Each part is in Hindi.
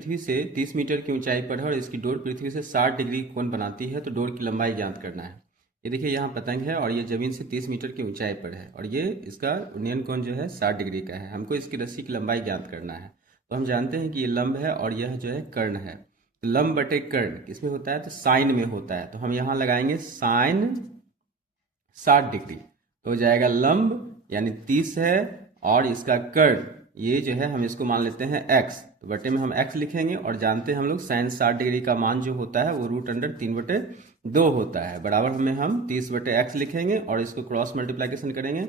पृथ्वी से 30 मीटर की ऊंचाई पर है और इसकी डोर पृथ्वी से 60 डिग्री कोण बनाती है, तो डोर की लंबाई ज्ञात करना है। ये देखिए यहाँ पतंग है और ये जमीन से 30 मीटर की ऊंचाई पर है और ये इसका उन्नयन कोण जो है 60 डिग्री का है। हमको इसकी रस्सी की लंबाई ज्ञात करना है। तो हम जानते हैं कि ये लंब है और यह जो है कर्ण है। तो लंब बटे कर्ण किसमें होता है, तो साइन में होता है। तो हम यहाँ लगाएंगे साइन 60 डिग्री, तो हो जाएगा लंब यानी 30 है और इसका कर्ण ये जो है हम इसको मान लेते हैं x, तो बटे में हम x लिखेंगे और जानते हैं हम लोग साइन 60 डिग्री का मान जो होता है वो √3/2 होता है। बराबर में हम 30/x लिखेंगे और इसको क्रॉस मल्टीप्लिकेशन करेंगे।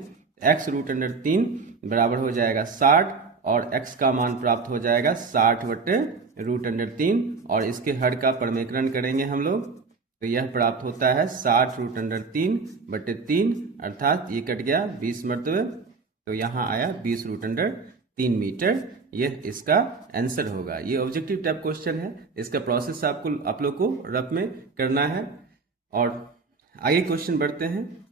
x √3 बराबर हो जाएगा 60 और x का मान प्राप्त हो जाएगा 60/√3 और इसके हर का परमेकरण करेंगे हम लोग, तो यह प्राप्त होता है 60√3/3 अर्थात ये कट गया 20 मरतबे, तो यहाँ आया 20√3 मीटर। यह इसका आंसर होगा। ये ऑब्जेक्टिव टाइप क्वेश्चन है, इसका प्रोसेस आप लोग को रफ में करना है। और आगे क्वेश्चन बढ़ते हैं।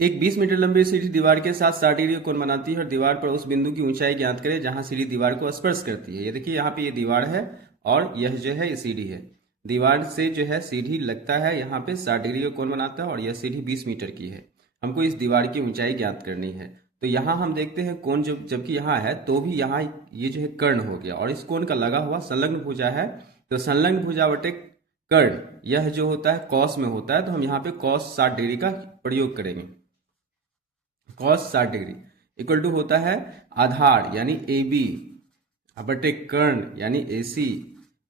एक 20 मीटर लंबी सीढ़ी दीवार के साथ 60 डिग्री कोण बनाती है और दीवार पर उस बिंदु की ऊंचाई ज्ञात करें जहां सीढ़ी दीवार को स्पर्श करती है। ये देखिए यहाँ पे ये दीवार है और यह जो है ये सीढ़ी है। दीवार से जो है सीढ़ी लगता है यहाँ पे 60 डिग्री का कोण बनाता है और यह सीढ़ी 20 मीटर की है। हमको इस दीवार की ऊंचाई ज्ञात करनी है। तो यहाँ हम देखते हैं कोण जबकि यहाँ है तो भी यहाँ ये जो है कर्ण हो गया और इस कोण का लगा हुआ संलग्न भुजा है, तो संलग्न भुजा बटे कर्ण यह जो होता है कॉस में होता है, तो हम यहाँ पे कॉस 60 डिग्री का प्रयोग करेंगे। कॉस 60 डिग्री इक्वल टू होता है आधार यानी AB बटे कर्ण यानी AC,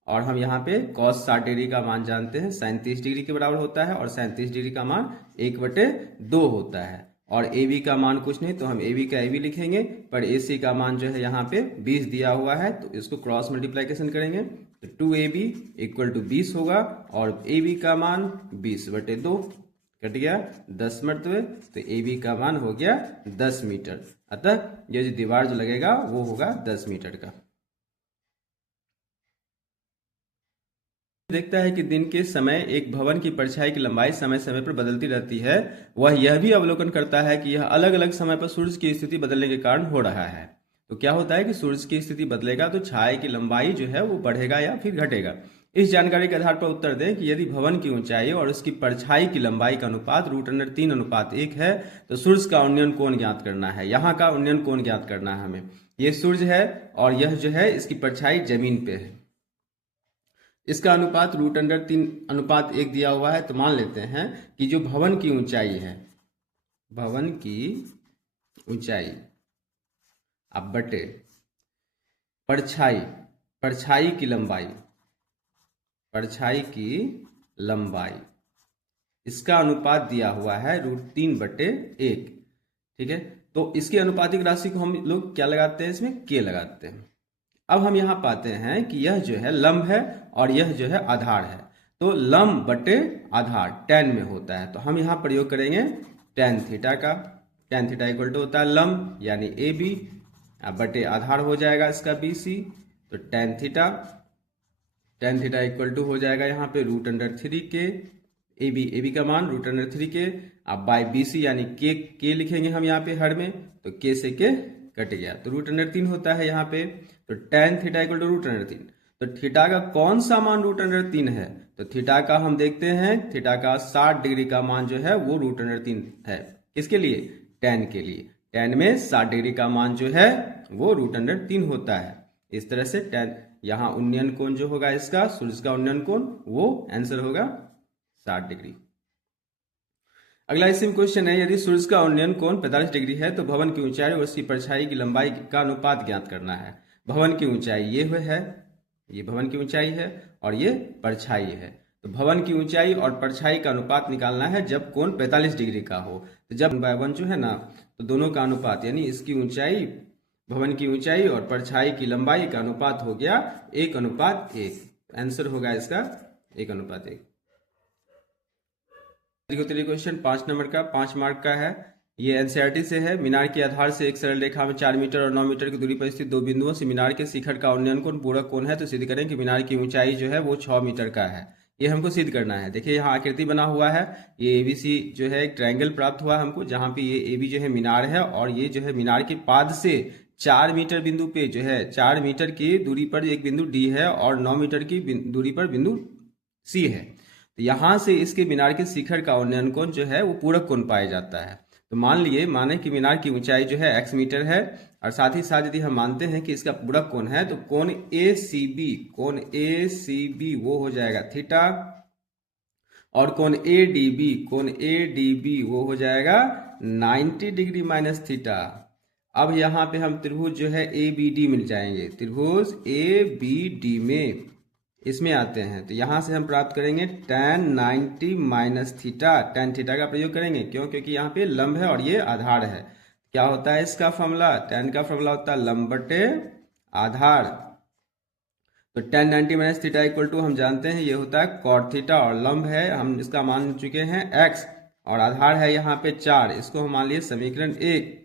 और हम यहाँ पे cos 60 डिग्री का मान जानते हैं साइन 30 डिग्री के बराबर होता है और साइन 30 डिग्री का मान 1/2 होता है और AB का मान कुछ नहीं, तो हम AB का AB लिखेंगे, पर AC का मान जो है यहाँ पे 20 दिया हुआ है, तो इसको क्रॉस मल्टीप्लिकेशन करेंगे तो 2AB इक्वल टू 20 होगा और AB का मान 20/2 कट गया 10 मरतबे, तो AB का मान हो गया 10 मीटर। अतः ये जो दीवार जो लगेगा वो होगा 10 मीटर का। देखता है कि दिन के समय एक भवन की परछाई की लंबाई समय समय पर बदलती रहती है। वह यह भी अवलोकन करता है कि यह अलग अलग समय पर सूर्य की स्थिति बदलने के कारण हो रहा है। तो क्या होता है कि सूर्य की स्थिति बदलेगा तो छाया की लंबाई जो है वो बढ़ेगा या फिर घटेगा। इस जानकारी के आधार पर उत्तर दें कि यदि भवन की ऊंचाई और उसकी परछाई की लंबाई का अनुपात √3:1 है तो सूर्य का उन्नयन कोण ज्ञात करना है। यहाँ का उन्नयन कोण ज्ञात करना है हमें। ये सूर्य है और यह जो है इसकी परछाई जमीन पे है। इसका अनुपात √3:1 दिया हुआ है, तो मान लेते हैं कि जो भवन की ऊंचाई है, भवन की ऊंचाई अब बटे परछाई, परछाई की लंबाई, परछाई की लंबाई, इसका अनुपात दिया हुआ है √3/1। ठीक है, तो इसकी अनुपातिक राशि को हम लोग क्या लगाते हैं, इसमें k लगाते हैं। अब हम यहाँ पाते हैं कि यह जो है लंब है और यह जो है आधार है, तो लंब बटे आधार tan में होता है, तो हम यहाँ प्रयोग करेंगे tan थीटा का। tan थीटा इक्वल टू होता है लंब यानी AB बटे आधार हो जाएगा इसका BC, तो tan थीटा इक्वल टू हो जाएगा यहाँ पे √3k, AB का मान √3k अब बाय BC यानी k लिखेंगे हम यहाँ पे हर में, तो k से k कट गया, तो √3 होता है यहाँ पे, तो tan थीटा इक्वल टू √3। तो थीटा का कौन सा मान √3 है, तो थीटा का हम देखते हैं, थीटा का 60 डिग्री का मान जो है वो √3 है। किसके लिए, tan के लिए। tan में 60 डिग्री का मान जो है वो √3 होता है। इस तरह से tan यहाँ उन्नयन कोण जो होगा इसका, सूर्य का उन्नयन कोण, वो आंसर होगा 60 डिग्री। अगला इसी क्वेश्चन है, यदि सूर्य का उन्नयन कोण 45 डिग्री है तो भवन की ऊंचाई और उसकी परछाई की लंबाई का अनुपात ज्ञात करना है। भवन की ऊंचाई ये है, ये भवन की ऊंचाई है और ये परछाई है, तो भवन की ऊंचाई और परछाई का अनुपात निकालना है जब कोण 45 डिग्री का हो। तो जब 1/1 जो है ना, तो दोनों का अनुपात यानी इसकी ऊंचाई, भवन की ऊंचाई और परछाई की लंबाई का अनुपात हो गया 1:1। आंसर होगा इसका 1:1। क्वेश्चन 5 नंबर का, 5 मार्क का है। ये एनसीईआरटी से है। मीनार के आधार से एक सरल रेखा में 4 मीटर और 9 मीटर की दूरी पर स्थित दो बिंदुओं से मीनार के शिखर का उन्नयन कोण पूरक कोण है, तो सिद्ध करें कि मीनार की ऊंचाई जो है वो 6 मीटर का है। ये हमको सिद्ध करना है। देखिए यहाँ आकृति बना हुआ है, ये ABC जो है एक ट्रायंगल प्राप्त हुआ हमको, जहाँ पे ये AB जो है मीनार है और ये जो है मीनार के पाद से 4 मीटर बिंदु पे जो है 4 मीटर की दूरी पर एक बिंदु डी है और 9 मीटर की दूरी पर बिंदु सी है। तो यहाँ से इसके मीनार के शिखर का उन्नयन कोण जो है वो पूरक कोण पाया जाता है। तो माने कि मीनार की ऊंचाई जो है x मीटर है और साथ ही साथ यदि हम मानते हैं कि इसका पूरक कोण है तो कोण ए सी बी वो हो जाएगा थीटा और कोण ए डी बी वो हो जाएगा 90 डिग्री माइनस थीटा। अब यहाँ पे हम त्रिभुज जो है ए बी डी मिल जाएंगे, त्रिभुज ए बी डी में इसमें आते हैं तो यहाँ से हम प्राप्त करेंगे tan 90 minus theta, tan theta का प्रयोग करेंगे क्यों, क्योंकि यहाँ पे लंब है और ये आधार है। क्या होता है इसका फॉर्मूला, tan का फॉर्मूला होता है लंब बटे आधार। तो tan 90 minus theta equal to हम जानते हैं ये होता है cot थीटा और लंब है हम इसका मान चुके हैं x और आधार है यहाँ पे 4, इसको हम मान लिए समीकरण 1।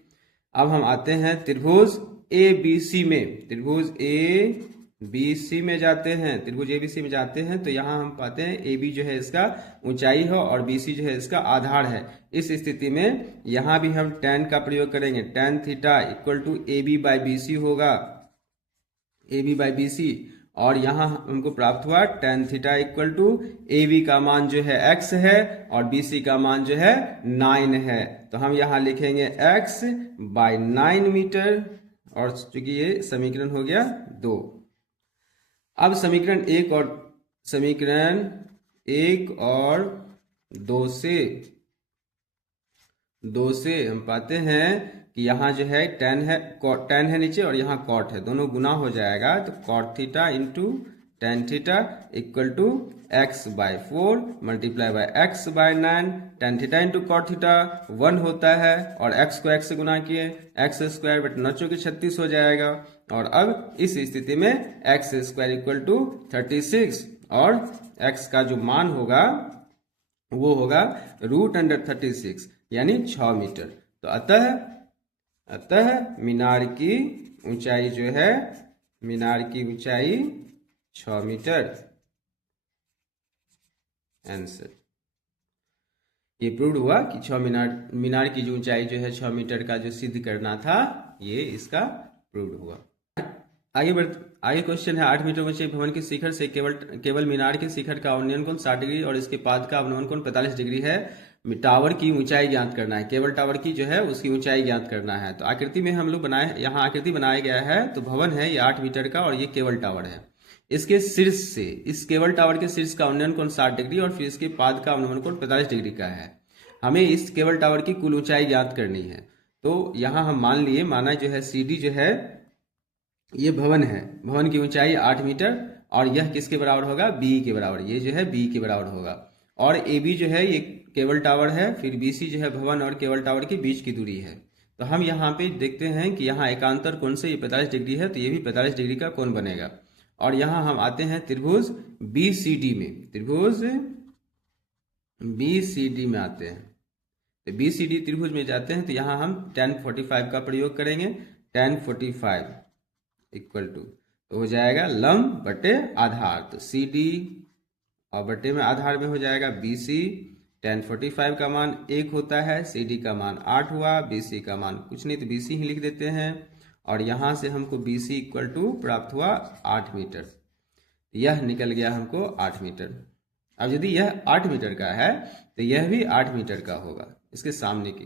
अब हम आते हैं त्रिभुज ए बी सी में, त्रिभुज ए बी सी में जाते हैं, त्रिभुज ए बी सी में जाते हैं तो यहाँ हम पाते हैं ए बी जो है इसका ऊंचाई है और बी सी जो है इसका आधार है। इस स्थिति में यहाँ भी हम tan का प्रयोग करेंगे, tan theta equal to A B by B C होगा, A B by B C. और यहाँ हमको प्राप्त हुआ tan theta equal to A B का मान जो है x है और बी सी का मान जो है 9 है। तो हम यहाँ लिखेंगे x बाई 9 मीटर और चूंकि ये समीकरण हो गया 2। अब समीकरण 1 और 2 से हम पाते हैं कि यहाँ जो है tan है नीचे और यहाँ cot है, दोनों गुना हो जाएगा तो cot theta into tan theta equal to x by 4 multiply by x by 9, tan theta into cot theta 1 होता है और x को x से गुना किए x स्क्वायर बट 9 चौके 36 हो जाएगा। और अब इस स्थिति में x स्क्वायर इक्वल टू 36 और x का जो मान होगा वो होगा √36 यानी 6 मीटर। तो अतः मीनार की ऊंचाई जो है, मीनार की ऊंचाई 6 मीटर। आंसर ये प्रूव हुआ कि 6 मीनार की जो ऊंचाई जो है 6 मीटर का जो सिद्ध करना था ये इसका प्रूव हुआ। आगे क्वेश्चन है 8 मीटर ऊंचे भवन के शिखर से केवल मीनार के शिखर का उन्नयन कोण 60 डिग्री और इसके पाद का अवनमन कोण 45 डिग्री है। टावर की ऊंचाई ज्ञात करना है, केवल टावर की जो है उसकी ऊंचाई ज्ञात करना है। तो आकृति में हम लोग यहाँ आकृति बनाया गया है तो भवन है ये 8 मीटर का और ये केवल टावर है। इसके शीर्ष से, इस केवल टावर के शीर्ष का उन्नयन कोण 60 डिग्री और फिर इसके पाद का अवनमन कोण 45 डिग्री का है। हमें इस केवल टावर की कुल ऊंचाई ज्ञात करनी है। तो यहाँ हम माना जो है CD जो है ये भवन है, भवन की ऊंचाई 8 मीटर और यह किसके बराबर होगा, B के बराबर, ये जो है B के बराबर होगा। और AB जो है ये केबल टावर है, फिर BC जो है भवन और केबल टावर के बीच की दूरी है। तो हम यहाँ पे देखते हैं कि यहाँ एकांतर कोण से ये 45 डिग्री है तो ये भी 45 डिग्री का कोण बनेगा। और यहाँ हम आते हैं त्रिभुज BCD में, त्रिभुज BCD में आते हैं। तो BCD त्रिभुज में जाते हैं तो यहाँ हम tan 45 का प्रयोग करेंगे, tan 45 इक्वल टू तो हो जाएगा लंब बटे आधार, तो CD और बटे में आधार में हो जाएगा BC। tan 45 का मान 1 होता है, CD का मान 8 हुआ, BC का मान कुछ नहीं तो BC ही लिख देते हैं। और यहाँ से हमको BC इक्वल टू प्राप्त हुआ 8 मीटर, यह निकल गया हमको 8 मीटर। अब यदि यह 8 मीटर का है तो यह भी 8 मीटर का होगा इसके सामने की,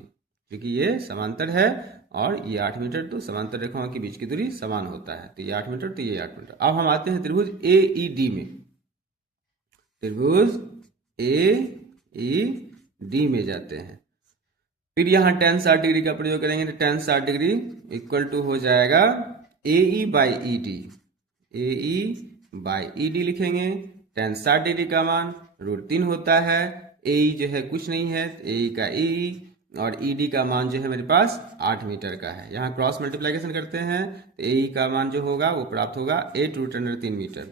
क्योंकि ये समांतर है और ये 8 मीटर, तो समांतर रेखाओं के बीच की दूरी समान होता है। तो ये 8 मीटर तो ये 8 मीटर। अब हम आते हैं त्रिभुज AED में, त्रिभुज AED में जाते हैं। फिर यहाँ tan 60 डिग्री का प्रयोग करेंगे तो tan 60 डिग्री इक्वल टू हो जाएगा AE by ED, AE by ED लिखेंगे। tan 60 डिग्री का मान √3 होता है, AE जो है कुछ नहीं है AE का AE और ED का मान जो है मेरे पास 8 मीटर का है। यहाँ क्रॉस मल्टीप्लिकेशन करते हैं तो AE का मान जो होगा वो प्राप्त होगा 8√3 मीटर।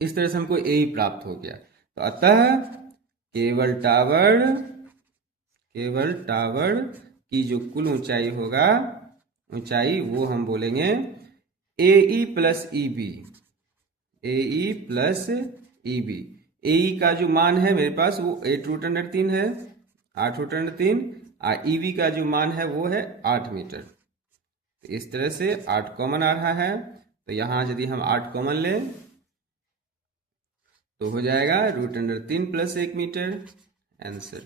इस तरह से हमको AE प्राप्त हो गया। तो अतः केवल टावर की जो कुल ऊंचाई होगा, ऊंचाई वो हम बोलेंगे AE plus EB, AE plus EB। AE का जो मान है मेरे पास वो 8√3 है, 8√3, और EB का जो मान है वो है 8 मीटर। तो इस तरह से 8 कॉमन आ रहा है, तो यहाँ यदि हम 8 कॉमन लें तो हो जाएगा √3 + 1 मीटर आंसर।